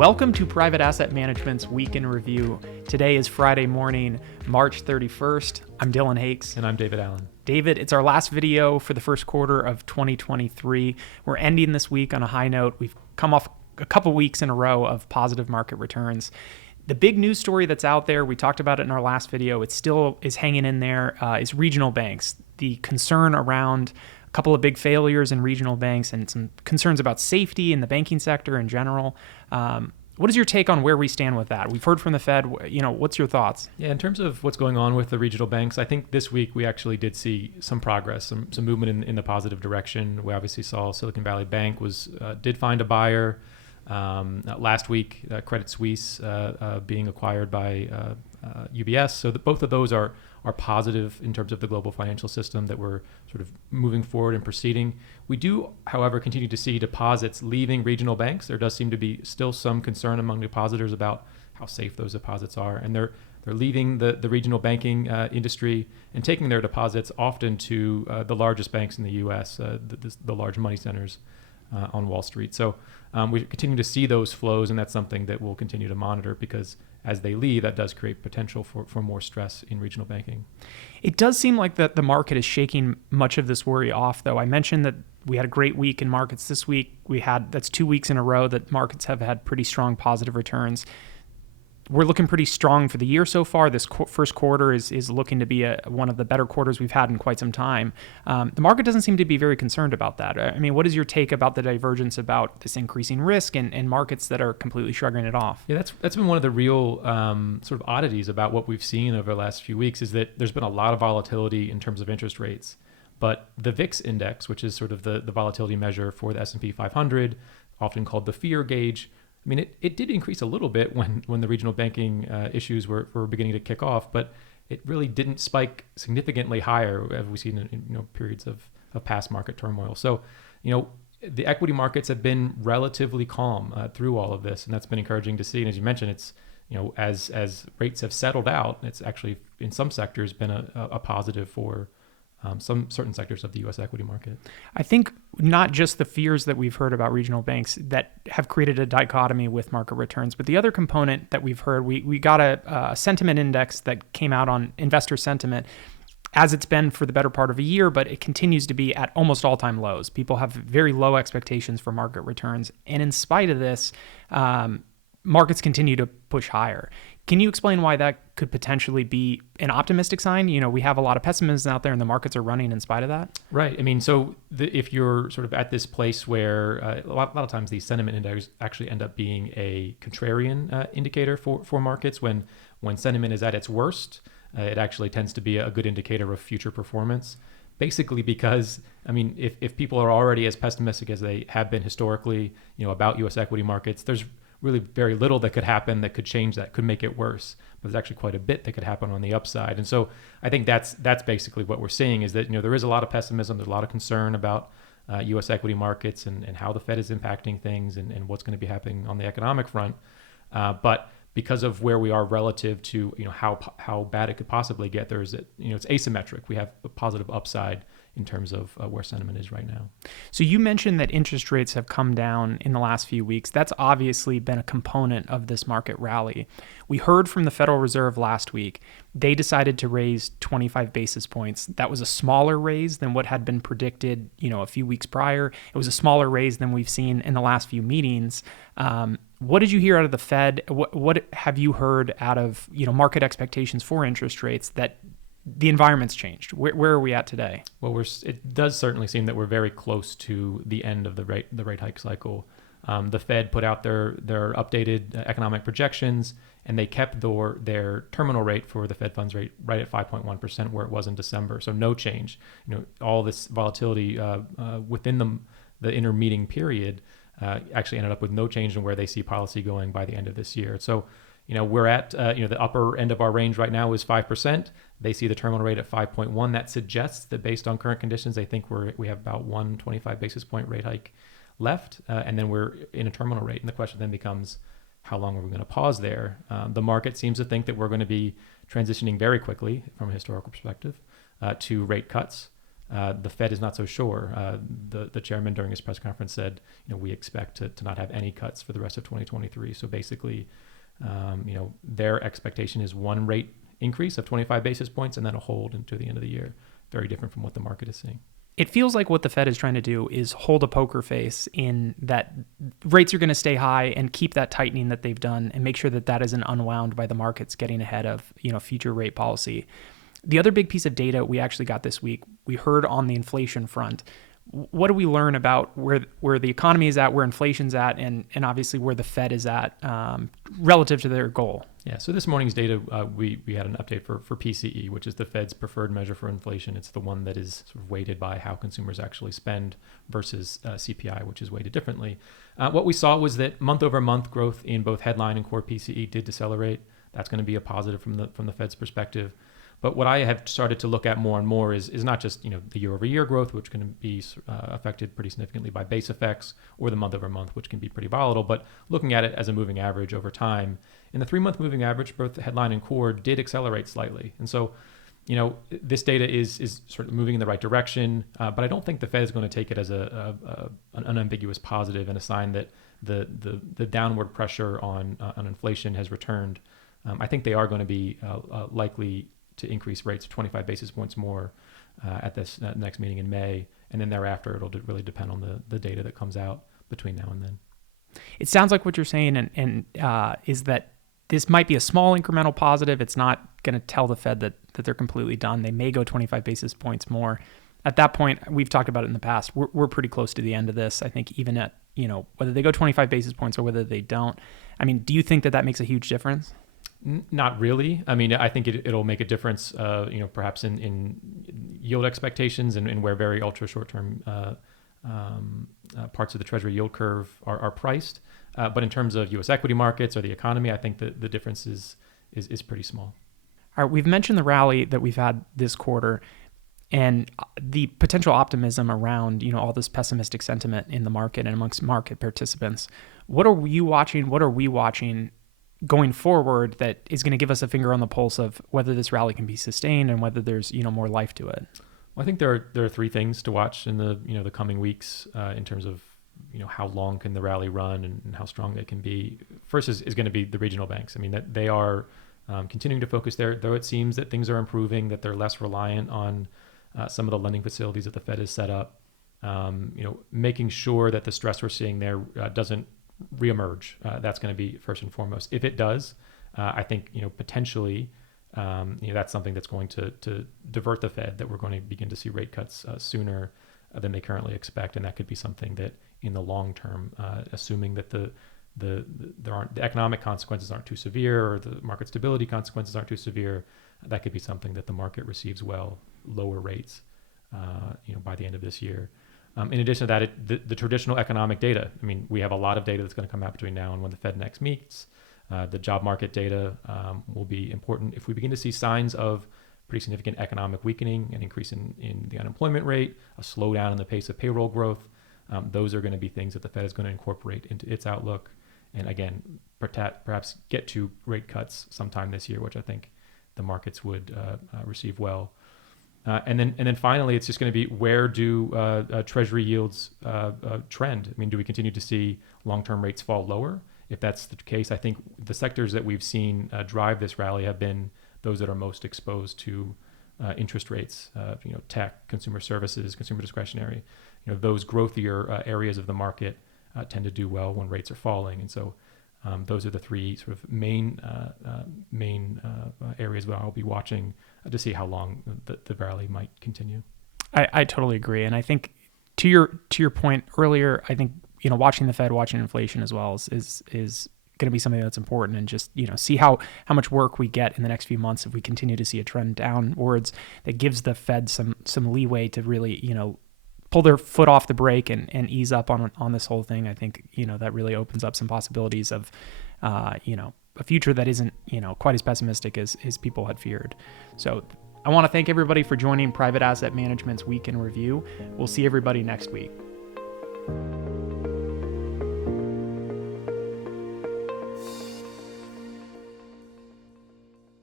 Welcome to Private Asset Management's Week in Review. Today is Friday morning, March 31st. I'm Dillon Hakes. And I'm David Allen. David, it's our last video for the first quarter of 2023. We're ending this week on a high note. We've come off a couple weeks in a row of positive market returns. The big news story that's out there, we talked about it in our last video, it still is hanging in there, is regional banks. The concern around a couple of big failures in regional banks and some concerns about safety in the banking sector in general. What is your take on where we stand with that? We've heard from the Fed. What's your thoughts? Yeah, in terms of what's going on with the regional banks, I think this week we actually did see some progress, some movement in the positive direction. We obviously saw Silicon Valley Bank did find a buyer. Last week, Credit Suisse being acquired by UBS. So both of those are positive in terms of the global financial system that we're sort of moving forward and proceeding. We do, however, continue to see deposits leaving regional banks. There does seem to be still some concern among depositors about how safe those deposits are. And they're leaving the regional banking industry and taking their deposits often to the largest banks in the U.S., the large money centers on Wall Street. So we continue to see those flows, and that's something that we'll continue to monitor because as they leave, that does create potential for more stress in regional banking. It does seem like that the market is shaking much of this worry off, though. I mentioned that we had a great week in markets this week. That's 2 weeks in a row that markets have had pretty strong positive returns. We're looking pretty strong for the year so far. This first quarter is looking to be one of the better quarters we've had in quite some time. The market doesn't seem to be very concerned about that. I mean, what is your take about the divergence about this increasing risk and markets that are completely shrugging it off? Yeah, that's been one of the real sort of oddities about what we've seen over the last few weeks is that there's been a lot of volatility in terms of interest rates. But the VIX index, which is sort of the volatility measure for the S&P 500, often called the fear gauge, I mean, it did increase a little bit when the regional banking issues were beginning to kick off, but it really didn't spike significantly higher as we've seen in periods of past market turmoil. So, the equity markets have been relatively calm through all of this, and that's been encouraging to see. And as you mentioned, it's as rates have settled out, it's actually in some sectors been a positive for some certain sectors of the U.S. equity market. I think not just the fears that we've heard about regional banks that have created a dichotomy with market returns, but the other component that we've heard, we got a sentiment index that came out on investor sentiment as it's been for the better part of a year, but it continues to be at almost all-time lows. People have very low expectations for market returns. And in spite of this, markets continue to push higher. Can you explain why that could potentially be an optimistic sign? We have a lot of pessimism out there and the markets are running in spite of that. Right. I mean, so if you're sort of at this place where a lot of times these sentiment indexes actually end up being a contrarian indicator for markets. When sentiment is at its worst, it actually tends to be a good indicator of future performance. Basically because, I mean, if people are already as pessimistic as they have been historically, about U.S. equity markets, there's really very little that could happen that could change that, could make it worse. But there's actually quite a bit that could happen on the upside. And so I think that's basically what we're seeing is that, there is a lot of pessimism. There's a lot of concern about U.S. equity markets and how the Fed is impacting things and what's going to be happening on the economic front. But because of where we are relative to, how bad it could possibly get, it's asymmetric. We have a positive upside in terms of where sentiment is right now. So you mentioned that interest rates have come down in the last few weeks. That's obviously been a component of this market rally. We heard from the Federal Reserve last week. They decided to raise 25 basis points. That was a smaller raise than what had been predicted, a few weeks prior. It was a smaller raise than we've seen in the last few meetings. What did you hear out of the Fed? What have you heard out of, market expectations for interest rates that the environment's changed? Where are we at today? Well, it does certainly seem that we're very close to the end of the rate hike cycle. The Fed put out their updated economic projections, and they kept their terminal rate for the Fed funds rate right at 5.1%, where it was in December. So no change. All this volatility within the intermeeting period actually ended up with no change in where they see policy going by the end of this year. So we're at the upper end of our range right now is 5%. They see the terminal rate at 5.1. That suggests that based on current conditions, they think we have about 125 basis point rate hike left, and then we're in a terminal rate. And the question then becomes, how long are we going to pause there? The market seems to think that we're going to be transitioning very quickly from a historical perspective to rate cuts. The Fed is not so sure. The chairman during his press conference said, we expect to not have any cuts for the rest of 2023. So basically, their expectation is one rate increase of 25 basis points and then a hold until the end of the year. Very different from what the market is seeing. It feels like what the Fed is trying to do is hold a poker face in that rates are going to stay high and keep that tightening that they've done and make sure that that isn't unwound by the markets getting ahead of, future rate policy. The other big piece of data we actually got this week, we heard on the inflation front. What do we learn about where the economy is at, where inflation's at, and obviously where the Fed is at relative to their goal? Yeah, so this morning's data, we had an update for PCE, which is the Fed's preferred measure for inflation. It's the one that is sort of weighted by how consumers actually spend versus CPI, which is weighted differently. What we saw was that month-over-month growth in both headline and core PCE did decelerate. That's going to be a positive from the Fed's perspective. But what I have started to look at more and more is not just the year-over-year growth, which can be affected pretty significantly by base effects, or the month-over-month, which can be pretty volatile, but looking at it as a moving average over time. In the 3-month moving average, both the headline and core did accelerate slightly. And so, this data is sort of moving in the right direction, but I don't think the Fed is going to take it as an unambiguous positive and a sign that the downward pressure on inflation has returned. I think they are going to be likely to increase rates 25 basis points more at this next meeting in May. And then thereafter, it'll really depend on the data that comes out between now and then. It sounds like what you're saying and is that this might be a small incremental positive. It's not going to tell the Fed that they're completely done. They may go 25 basis points more. At that point, we've talked about it in the past, we're pretty close to the end of this. I think even at, whether they go 25 basis points or whether they don't. I mean, do you think that makes a huge difference? Not really. I mean, I think it'll make a difference, perhaps in yield expectations and where very ultra short-term parts of the Treasury yield curve are priced. But in terms of U.S. equity markets or the economy, I think the difference is pretty small. All right, we've mentioned the rally that we've had this quarter and the potential optimism around, all this pessimistic sentiment in the market and amongst market participants. What are you watching? What are we watching going forward that is going to give us a finger on the pulse of whether this rally can be sustained and whether there's more life to it? Well, I think there are 3 things to watch in the coming weeks in terms of how long can the rally run and how strong they can be. First is going to be the regional banks. I mean, that they are continuing to focus there, though it seems that things are improving, that they're less reliant on some of the lending facilities that the Fed has set up. Making sure that the stress we're seeing there doesn't reemerge. That's going to be first and foremost. If it does, I think potentially that's something that's going to divert the Fed, that we're going to begin to see rate cuts sooner than they currently expect, and that could be something that in the long term, assuming that the economic consequences aren't too severe or the market stability consequences aren't too severe, that could be something that the market receives well, lower rates, by the end of this year. In addition to that, the traditional economic data. I mean, we have a lot of data that's going to come out between now and when the Fed next meets. The job market data will be important. If we begin to see signs of pretty significant economic weakening, an increase in the unemployment rate, a slowdown in the pace of payroll growth, those are going to be things that the Fed is going to incorporate into its outlook. And again, perhaps get to rate cuts sometime this year, which I think the markets would receive well. And then finally, it's just going to be, where do Treasury yields trend? I mean, do we continue to see long-term rates fall lower? If that's the case, I think the sectors that we've seen drive this rally have been those that are most exposed to interest rates. Tech, consumer services, consumer discretionary. Those growthier areas of the market tend to do well when rates are falling, and so those are the 3 sort of main areas where I'll be watching to see how long the rally might continue. I totally agree, and I think to your point earlier, I think watching the Fed, watching inflation as well is going to be something that's important, and just see how much work we get in the next few months if we continue to see a trend downwards that gives the Fed some leeway to really pull their foot off the brake and ease up on this whole thing. I think that really opens up some possibilities of a future that isn't quite as pessimistic as people had feared. So I want to thank everybody for joining Private Asset Management's Week in Review. We'll see everybody next week.